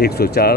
104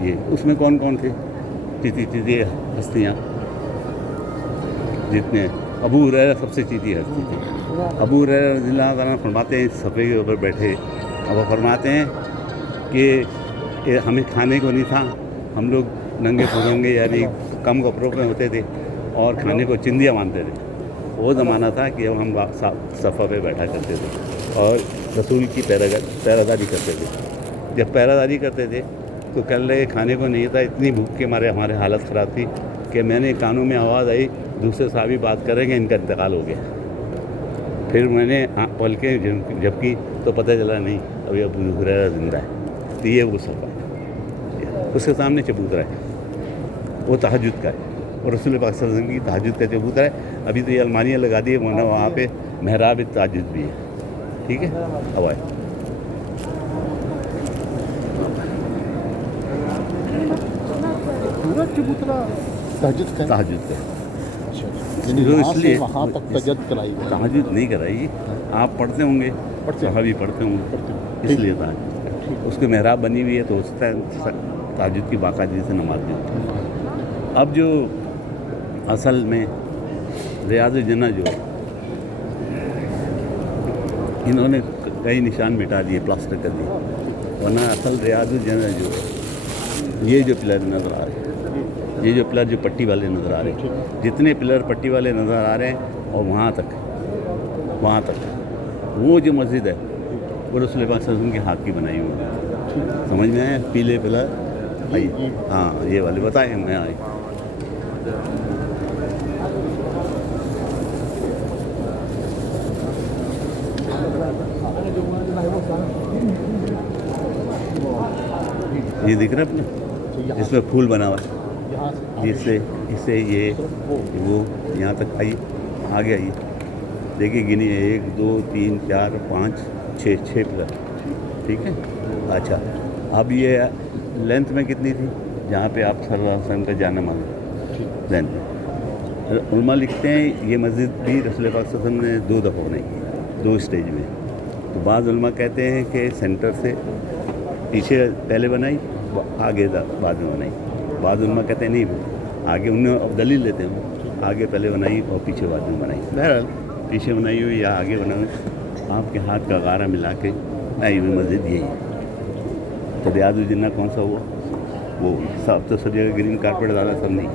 یہ اس میں کون کون تھے؟ چیتی ہستیاں جتنے ابو ہریرہ سب سے چیتی ہستی تھی. ابو ہریرہ رضی اللہ تعالیٰ فرماتے ہیں صفحے کے اوپر بیٹھے، اب وہ فرماتے ہیں کہ ہمیں کھانے کو نہیں تھا، ہم لوگ ننگے پھرنگے یعنی کم کپڑوں میں ہوتے تھے اور کھانے کو چندیاں مانتے تھے. وہ زمانہ تھا کہ ہم صفحہ پہ بیٹھا کرتے تھے اور رسول کی پیراداری کرتے تھے. جب پیراداری کرتے تھے تو کہنے لگے کھانے کو نہیں تھا، اتنی بھوک کے مارے ہمارے حالت خراب تھی کہ میں نے کانوں میں آواز آئی دوسرے صحابی بات کریں گے، ان کا انتقال ہو گیا. پھر میں نے پلکیں جب کی تو پتہ چلا نہیں ابھی ابو ہریرہ زندہ ہے. تو یہ وہ صفحہ اس کے سامنے چبوترا ہے، وہ تہجد کا ہے، اور رسول پاک صلی اللہ علیہ وسلم کی تہجد کا چبوترا ہے. ابھی تو یہ الماریاں لگا دی ہے، وہاں پہ محراب تہجد بھی ہے. ٹھیک ہے، اب آئے پورا چبوترا تہجد کا اس لیے وہاں تک تہجد کرائی گئی. تہجد نہیں کرائی، آپ پڑھتے ہوں گے، صحابی پڑھتے ہوں گے، اس لیے تہجد اس کی محراب بنی ہوئی ہے تو اس تہجد کی باقاعدگی سے نماز بھی ہوتی ہے. اب جو اصل میں ریاض الجنہ جو انہوں نے کئی نشان مٹا دیے، پلاسٹر کر دیے، ورنہ اصل ریاض الجنہ جو یہ جو پلر نظر آ رہے ہیں، یہ جو پلر جو پٹی والے نظر آ رہے ہیں، جتنے پلر پٹی والے نظر آ رہے ہیں اور وہاں تک وہ جو مسجد ہے وہ رسول پاک صلی اللہ علیہ وسلم کے ہاتھ کی بنائی ہوئی ہے. سمجھ میں آئے؟ پیلے پلر ہاں یہ والے بتائیں میں آئے. یہ دکھ رہا ہے اپنے، اس میں پھول بنا ہوا ہے، اس سے یہ وہ یہاں تک آگے آئیے دیکھیے، گنی 1 2 3 4 5 6 پلر. ٹھیک ہے، اچھا اب یہ لینتھ میں کتنی تھی جہاں پہ آپ صلی اللہ علیہ وسلم کا جانا مانگا لینتھ میں؟ علماء لکھتے ہیں یہ مسجد بھی رسول پاک صلی اللہ علیہ وسلم نے 2 دفعہ بنائی، 2 اسٹیج میں. تو بعض علماء کہتے ہیں کہ سینٹر سے پیچھے پہلے بنائی، آگے بعد میں بنائی. بعض علماء کہتے ہیں نہیں، آگے انہوں اب دلیل لیتے ہیں، آگے پہلے بنائی اور پیچھے بعد میں بنائی. بہرحال پیچھے بنائی ہوئی یا آگے بنا ہوئی، آپ کے ہاتھ کا غارہ ملا کے نئی ہوئی مسجد یہی ہے. تو ریاض الجنہ کون سا ہوا؟ وہ سب تو سب جگہ گرین کارپیٹ ڈالا سب نہیں.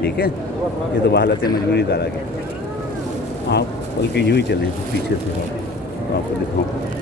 ٹھیک ہے، یہ تو حالت مجموعی ڈالا گیا. آپ بلکہ یوں ہی چلیں پیچھے سے، تو آپ کو دکھاؤں.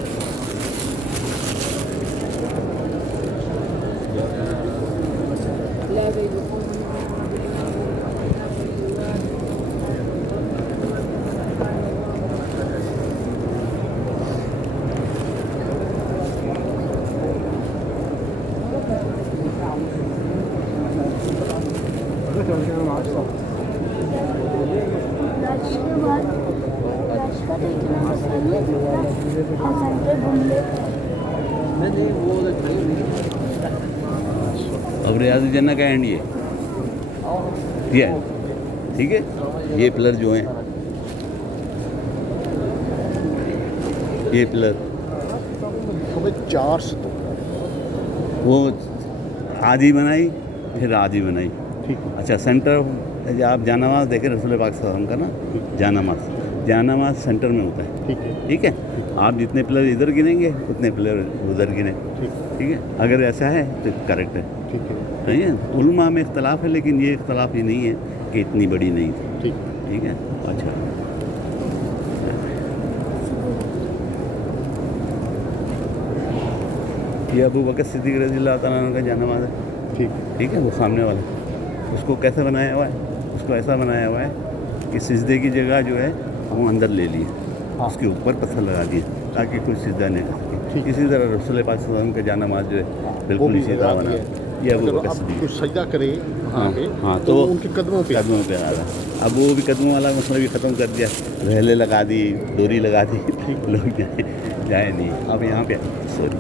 اب ریاض الجنہ کا اینڈ یہ ہے. ٹھیک ہے، یہ پلر جو ہیں، یہ پلر 4 ستون وہ آدھی بنائی پھر آدھی بنائی. ٹھیک. اچھا سینٹر آپ جانماز دیکھیں رسول پاک صلی اللہ علیہ وسلم کا نا، جانماز سینٹر میں ہوتا ہے. ٹھیک ہے، آپ جتنے پلر ادھر گنیں گے اتنے پلر ادھر گنیں. ٹھیک ہے، اگر ایسا ہے تو کریکٹ ہے. نہیں ہے، علماء میں اختلاف ہے، لیکن یہ اختلاف یہ نہیں ہے کہ اتنی بڑی نہیں تھی. ٹھیک ہے، اچھا یہ ابو بکر صدیق رضی اللہ تعالیٰ عنہ کا جانماز ہے. ٹھیک ہے، وہ سامنے والا اس کو کیسے بنایا ہوا ہے؟ اس کو ایسا بنایا ہوا ہے کہ سجدے کی جگہ جو ہے وہ اندر لے لیے، اس کے اوپر پتھر لگا دیے تاکہ کوئی سجدہ نہیں کر سکے. اسی طرح رسول پاک صلی اللہ علیہ وسلم کا جانماز جو ہے بالکل اسی طرح بنا. یہ ابو بکر صدیق سجدہ کرے ہاں تو ان کے قدموں پہ آ رہا. اب وہ بھی قدموں والا مسئلہ بھی ختم کر دیا، رحلے لگا دی، ڈوری لگا دی، لوگ جائے نہیں. اب یہاں پہ سوری،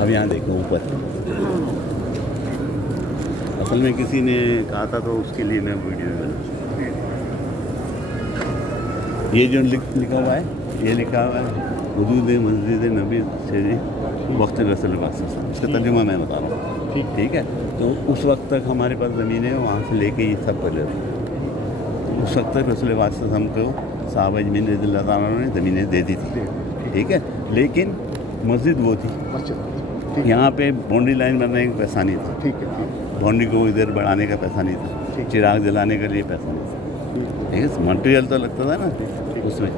اب یہاں دیکھو اوپر، اصل میں کسی نے کہا تھا تو اس کے لیے میں ویڈیو بنا. یہ جو لکھا ہوا ہے، یہ لکھا ہوا ہے حدود مسجد نبی سے وقت رسول اللہ صلی اللہ علیہ وسلم، اس کا ترجمہ میں بتا رہا ہوں، ٹھیک ہے. تو اس وقت تک ہمارے پاس زمینیں وہاں سے لے کے یہ سب کر لیتے ہیں. اس وقت تک رسول اللہ صلی اللہ علیہ وسلم کو صحابہ اجمعین رضی اللہ تعالیٰ عنہ نے زمینیں دے دی تھی، ٹھیک ہے. لیکن مسجد وہ تھی، مسجد یہاں پہ باؤنڈری لائن بنانے کا پیسہ نہیں تھا، ٹھیک ہے. باؤنڈری کو ادھر بڑھانے کا پیسہ نہیں تھا، چراغ جلانے کے لیے پیسہ نہیں تھا، ٹھیک ہے. مٹیریل تو لگتا تھا نا اس میں.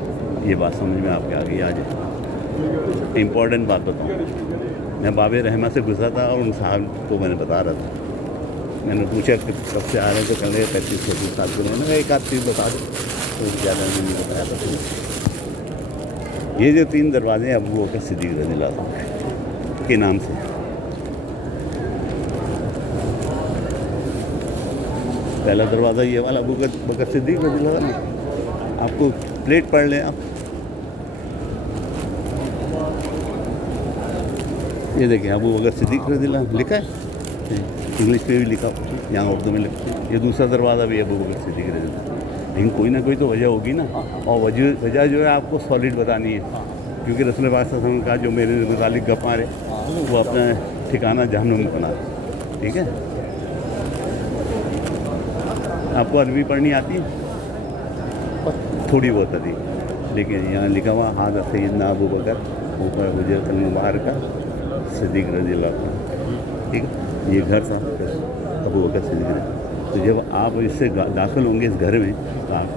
یہ بات سمجھ میں آپ کے آ گئی. آ جائے امپورٹنٹ بات بتاؤں، میں باب رحمہ سے گزرا تھا اور ان صاحب کو میں نے بتا رہا تھا. میں نے پوچھا کہ کب سے آ رہے ہیں تو کہنے 35-36 سال کے. میں نے ایک آدھ چیز بتا دو تو زیادہ میں نہیں بتایا تھا. یہ جو 3 دروازے ہیں ابو بکر صدیق رضی اللہ عنہ کے نام سے، پہلا دروازہ یہ والا ابو بکر صدیق رضی اللہ عنہ. آپ کو پلیٹ پڑھ لیں آپ، یہ دیکھیں ابو بکر صدیق رضی اللہ عنہ لکھا ہے، انگلش پہ بھی لکھا، یہاں اردو میں لکھا. یہ دوسرا دروازہ بھی ابو بکر صدیق رضی اللہ عنہ. لیکن کوئی نہ کوئی تو وجہ ہوگی نا، اور وجہ جو ہے آپ کو سالڈ بتانی ہے، کیونکہ رسول اللہ صلی اللہ علیہ وسلم کا جو میرے متعلق گپ آ رہے وہ اپنا ٹھکانہ جہنم میں بنا، ٹھیک ہے. آپ کو عربی پڑھنی آتی ہے؟ تھوڑی بہت آتی، لیکن یہاں لکھا ہوا حاضر سیدنا ابو بکر اوپر حجرۃ المبارکہ صدیق رضی اللہ عنہ، ٹھیک ہے. یہ گھر تھا ابو بکر صدیق رضی اللہ عنہ. تو جب آپ اس سے داخل ہوں گے اس گھر میں تو آپ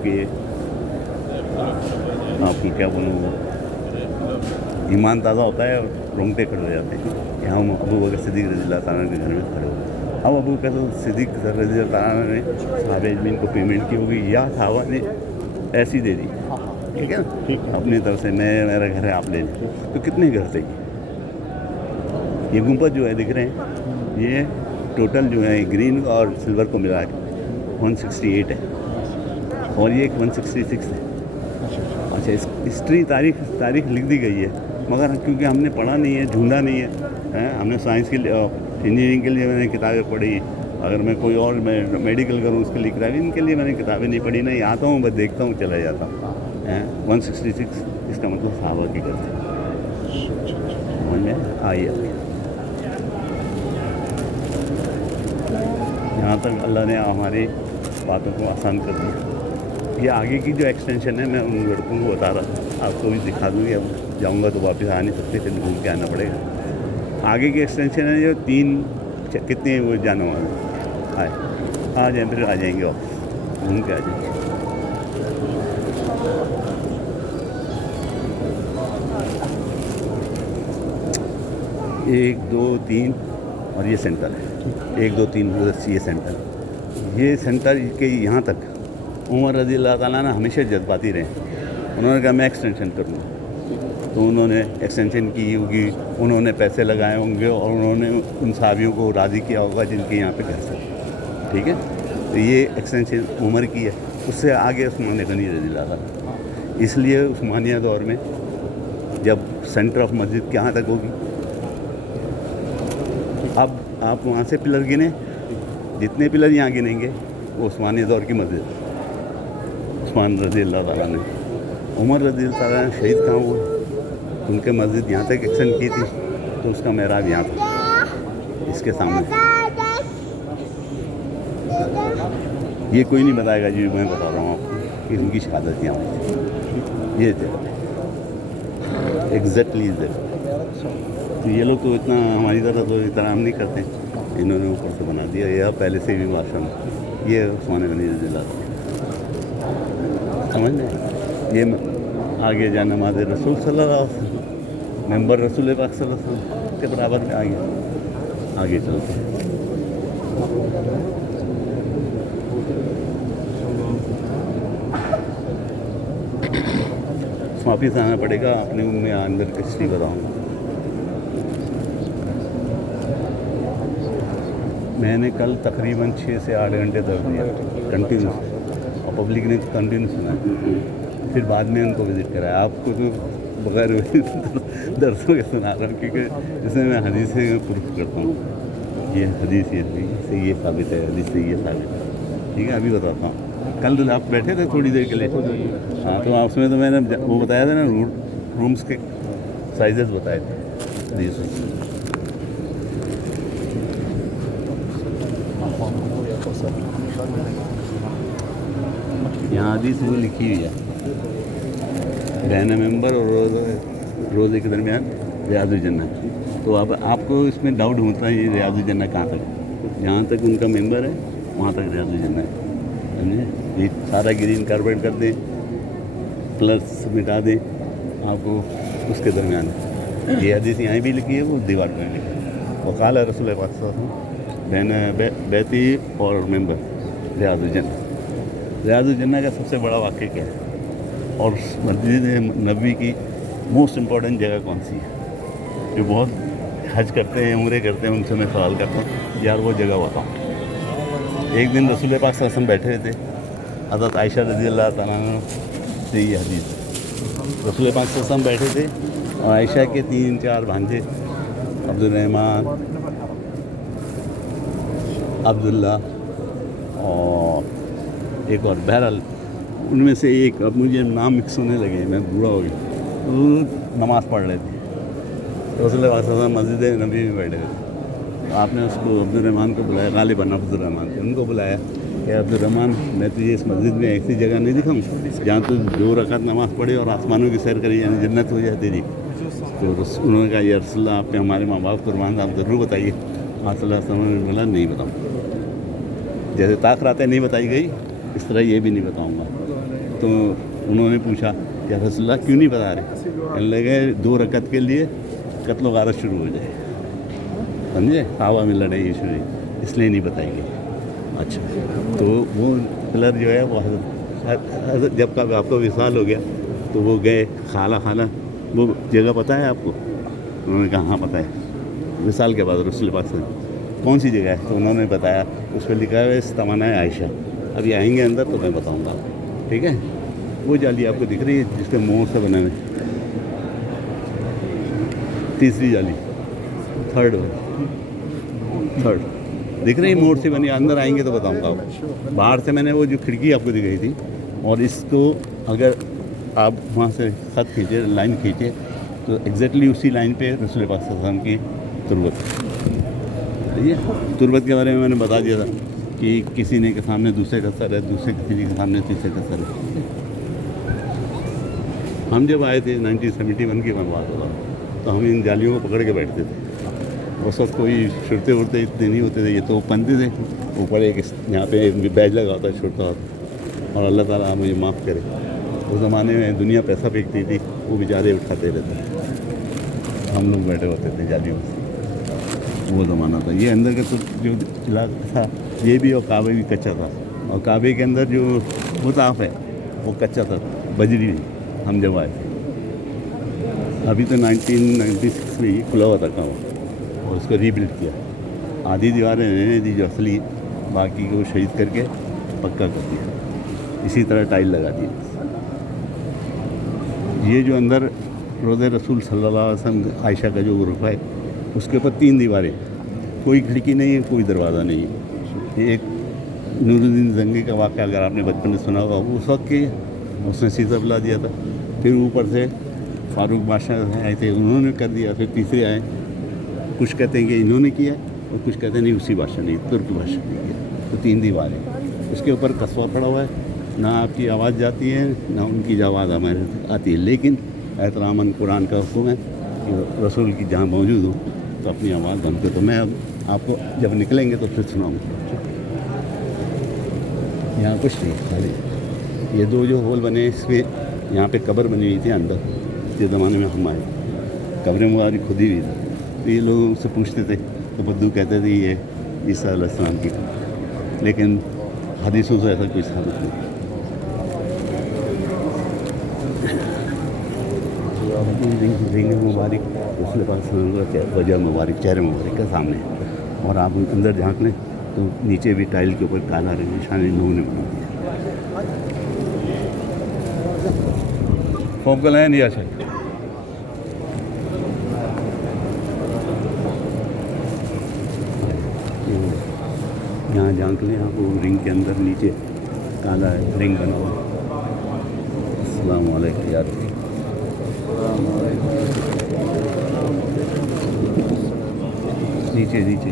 کی کیا بولوں، ایمان تازہ ہوتا ہے اور رونگٹے کھڑے ہو جاتے ہیں کہ ہم ابو بکر صدیق رضی اللہ تعالیٰ کے گھر میں کھڑے ہوئے. اب ابو بکر صدیق رضی اللہ تعالیٰ نے صحابہ اجمعین کو پیمنٹ کی ہوگی یا صحابہ نے ایسی دے دی، ٹھیک ہے نا، اپنی طرف سے میرا گھر ہے آپ لے لیں. تو کتنے گھر تھے یہ گنبد جو ہے دکھ رہے ہیں، یہ ٹوٹل جو ہے گرین اور سلور کو ملا کے 168 ہے، اور یہ ایک 166 ہے. اچھا ہسٹری تاریخ لکھ دی گئی ہے، مگر کیونکہ ہم نے پڑھا نہیں ہے، ڈھونڈا نہیں ہے. ہم نے سائنس کے لیے انجینئرنگ کے لیے میں نے کتابیں پڑھی. اگر میں کوئی اور میں میڈیکل کروں اس کے لیے کتابیں، ان کے لیے میں نے کتابیں نہیں پڑھی. نہیں آتا ہوں بس دیکھتا ہوں چلا جاتا ہوں. 166 اس کا مطلب صحابہ کی کرتے سمجھ میں آئی. یہاں تک اللہ نے ہماری باتوں کو آسان کر دیا. یہ آگے کی جو ایکسٹینشن ہے میں ان لڑکوں کو بتا رہا تھا، آپ کو بھی دکھا دوں گی. اب جاؤں گا تو واپس آ نہیں سکتے، پھر گھوم کے آنا پڑے گا. آگے کی ایکسٹینشن ہے جو 3 کتنے وہ جانے والے آ جائیں، پھر آ جائیں گے واپس گھوم کے آ جائیں گے. ایک 2 3 اور یہ سینٹر ہے، 1 2 3 یہ سینٹر. یہ سینٹر کے یہاں تک عمر رضی اللہ تعالیٰ نے ہمیشہ جذباتی رہے. انہوں نے کہا میں ایکسٹینشن کروں گا، تو انہوں نے ایکسٹینشن کی ہوگی، انہوں نے پیسے لگائے ہوں گے اور انہوں نے ان صحابیوں کو راضی کیا ہوگا جن کے یہاں پہ گھر سے، ٹھیک ہے. تو یہ ایکسٹینشن عمر کی ہے. اس سے آگے عثمان غنی رضی اللہ تعالیٰ. اس لیے عثمانیہ دور میں جب سینٹر آف مسجد کہاں تک ہوگی، اب آپ وہاں سے پلر گنیں، جتنے پلر یہاں گنیں گے وہ عثمانیہ دور کی مسجد. عثمان رضی اللہ تعالیٰ نے، عمر رضی اللہ تعالیٰ نے شہید کہاں ہوئے، ان کے مسجد یہاں تک ایکسٹینڈ کی تھی تو اس کا محراب یہاں تھا اس کے سامنے. یہ کوئی نہیں بتائے گا جی، میں بتا رہا ہوں آپ کو کہ ان کی شہادت یہاں ہوئی. یہ تھے ایگزیکٹلی. تو یہ لوگ تو اتنا ہماری طرح تو احترام نہیں کرتے، انہوں نے اوپر سے بنا دیا. یہ پہلے سے بھی ماشاء اللہ یہ عثمان غنی رضی اللہ سمجھ لیں. یہ آگے جا نماز رسول صلی اللہ علیہ وسلم، ممبر رسول پاک صلی اللہ علیہ وسلم کے برابر میں آگے چلتے ہیں. واپس آنا پڑے گا اپنے میں اندر کچھ بتاؤں گا. میں نے کل تقریباً 6 سے 8 گھنٹے درد دیا کنٹینیوس، اور پبلک نے کنٹینیو سنا. پھر بعد میں ان کو وزٹ کرایا. آپ کو تو بغیر درسوں کے سنا رہا ہوں کیونکہ اس میں میں حدیث سے پروف کرتا ہوں. یہ حدیث سے یہ ثابت ہے، حدیث سے یہ ثابت ہے، ٹھیک ہے. ابھی بتاتا ہوں. کل تو آپ بیٹھے تھے تھوڑی دیر کے لیے، ہاں، تو اس میں تو میں نے وہ بتایا تھا نا، رومس کے سائزز بتائے تھے. حدیث ہے. یہاں حدیث وہ لکھی ہوئی ہے بین ممبر اور روزے کے درمیان ریاض الجنہ. تو اب آپ کو اس میں ڈاؤٹ ہوتا ہے یہ ریاض الجنہ کہاں تک ہے. جہاں تک ان کا ممبر ہے وہاں تک ریاض الجنہ ہے. سمجھے؟ یہ سارا گرین کارپیٹ کر دیں پلس مٹا دیں آپ کو اس کے درمیان یہ حدیث یہیں بھی لکھی ہے وہ دیوار پہ لکھی ہے. وقال رسول اللہ صلی اللہ علیہ وسلم بین بیتی اور ممبر ریاض الجنہ. ریاض الجنہ کا سب سے بڑا واقعہ کیا ہے اور مسجد نبوی کی موسٹ امپورٹنٹ جگہ کون سی ہے؟ جو بہت حج کرتے ہیں عمرے کرتے ہیں ان سے میں سوال کرتا ہوں یار وہ جگہ بتاؤں. ایک دن رسول پاک صلی اللہ علیہ وسلم بیٹھے تھے حضرت عائشہ رضی اللہ تعالیٰ عنہ سے یہ حدیث. رسول پاک صلی اللہ علیہ وسلم بیٹھے تھے اور عائشہ کے 3-4 بھانجے عبدالرحمن عبداللہ اور ایک اور بہرحال ان میں سے ایک اب مجھے نام مکس ہونے لگے میں برا ہو گیا. وہ نماز پڑھ رہے تھے رسول اللہ صلی اللہ علیہ وسلم مسجد نبی میں بیٹھے تھے. آپ نے اس کو عبدالرحمن کو بلایا غالباً عبدالرحمن ان کو بلایا کہ عبدالرحمن میں تجھے اس مسجد میں ایسی جگہ نہیں دکھاؤں جہاں تو 2 رکعت نماز پڑھے اور آسمانوں کی سیر کری یعنی جنت ہو جائے تیری. تو انہوں نے کہا یا رسول اللہ آپ نے ہمارے ماں باپ قربان آپ ضرور بتائیے. آپ صلی اللہ علیہ وسلم نے بولا نہیں بتاؤں. جیسے تاخراتیں نہیں بتائی گئی اس طرح یہ بھی نہیں بتاؤں گا. تو انہوں نے پوچھا یا رسول اللہ کیوں نہیں بتا رہے؟ کہنے لگے 2 رکعت کے لیے قتل و غارت شروع ہو جائے. سمجھے ہوا میں لڑائی شروع اس لیے نہیں بتائیں گے. اچھا تو وہ پلر جو ہے وہ حضرت جب کا آپ کا وصال ہو گیا تو وہ گئے خالہ وہ جگہ پتہ ہے آپ کو؟ انہوں نے کہا ہاں پتہ ہے. وصال کے بعد رسول پاک سے کون سی جگہ ہے تو انہوں نے بتایا اس پہ لکھا ہے استمانہ عائشہ. ابھی آئیں گے اندر تو میں بتاؤں گا. ٹھیک ہے وہ جالی آپ کو دکھ رہی ہے جس کے مور سے بنے ہوئے تیسری جالی تھرڈ دکھ رہی موڑ سے بنی. اندر آئیں گے تو بتاؤں گا. باہر سے میں نے وہ جو کھڑکی آپ کو دکھ رہی تھی اور اس کو اگر آپ وہاں سے خط کھینچے لائن کھینچے تو ایگزیکٹلی اسی لائن پہ رسول پاک صلی اللہ علیہ وسلم کی تربت. یہ تربت کے بارے میں میں نے بتا دیا تھا کہ کسی نے کے سامنے دوسرے کا سر ہے دوسرے کسی کے سامنے تیسرے کا سر ہے. ہم جب آئے تھے 1971 کی میں بات ہوتا تو ہم ان جالیوں کو پکڑ کے بیٹھتے تھے. اس وقت کوئی شرطے ورتے اتنے نہیں ہوتے تھے. یہ تو پنتے تھے اوپر ایک یہاں پہ بیج لگا ہوتا ہے چھوٹا ہوتا. اور اللہ تعالیٰ مجھے معاف کرے اس زمانے میں دنیا پیسہ پھینکتی تھی وہ بیچارے اٹھاتے رہتے ہم لوگ بیٹھے ہوتے تھے جالیوں سے. وہ زمانہ تھا. یہ اندر کا تو جو علاقہ تھا یہ بھی اور کعبہ بھی کچا تھا اور کعبے کے اندر جو مطاف ہے وہ کچا تھا بجری ہم جب آئے تھے. ابھی تو 1996 میں یہ کھلا ہوا تھا کعبہ اور اس کو ری بلڈ کیا. آدھی دیواریں رہنے دی جو اصلی باقی کو شہید کر کے پکا کر دیا. اسی طرح ٹائل لگا دی. یہ جو اندر روضہ رسول صلی اللہ علیہ وسلم عائشہ کا جو غرفہ ہے اس کے اوپر 3 دیواریں کوئی کھڑکی نہیں ہے کوئی دروازہ نہیں ہے. یہ ایک نور الدین زنگی کا واقعہ اگر آپ نے بچپن میں سنا ہوگا اس وقت کے اس نے سیزا بلا دیا تھا. پھر اوپر سے فاروق بادشاہ آئے تھے انہوں نے کر دیا. پھر تیسرے آئے کچھ کہتے ہیں کہ انہوں نے کیا اور کچھ کہتے ہیں نہیں اسی بادشاہ نے ترک بادشاہ نے کیا. تو 3 دیواریں اس کے اوپر قصوہ پڑا ہوا ہے. نہ آپ کی آواز جاتی ہے نہ ان کی آواز ہمارے آتی ہے. لیکن احتراماً قرآن کا حکم ہے کہ رسول کی جہاں موجود ہوں تو اپنی آواز بند کر. تو میں اب آپ کو جب نکلیں گے تو پھر سناؤں گا. یہاں کچھ نہیں خالی یہ 2 جو ہول بنے اس پہ یہاں پہ قبر بنی ہوئی تھی اندر. جس زمانے میں ہم آئے قبریں مبارک کھدی ہوئی تھی. تو یہ لوگ اس سے پوچھتے تھے تو بدو کہتے تھے یہ عیسیٰ علیہ السلام کی. لیکن حدیثوں سے ایسا کوئی ثابت نہیں. رنگ مبارک رسول پاک صلی اللہ علیہ وسلم کا وجہ مبارک چہرے مبارک کا سامنے ہے. اور آپ اندر جھانک لیں تو نیچے بھی ٹائل کے اوپر کالا رنگ نشان لوگوں نے بنا دیا. فوق لائن یا چاہیے یہاں جھانک لیں آپ وہ رنگ کے اندر نیچے کالا رنگ بنا ہوا. السلام علیکم یار. نیچے نیچے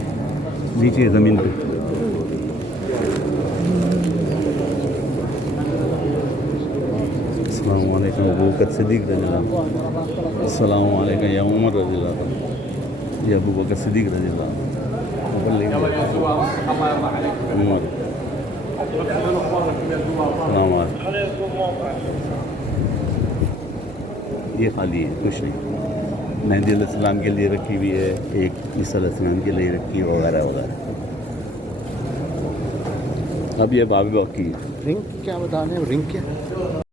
نیچے زمین پہ. السلام علیکم ابو بکر صدیق رضی اللہ عنہ. السلام علیکم یا عمر رضی اللہ عنہ. یا ابو بکر صدیق رضی اللہ عنہ. عمر. السلام علیکم. یہ خالی ہے, کچھ نہیں. مہدی علیہ السلام کے لیے رکھی ہوئی ہے, ایک عیسیٰ علیہ السلام کے لیے رکھی ہے, وغیرہ وغیرہ. اب یہ باب باقی ہے. رنگ کیا بتا رہے ہیں, رنگ کیا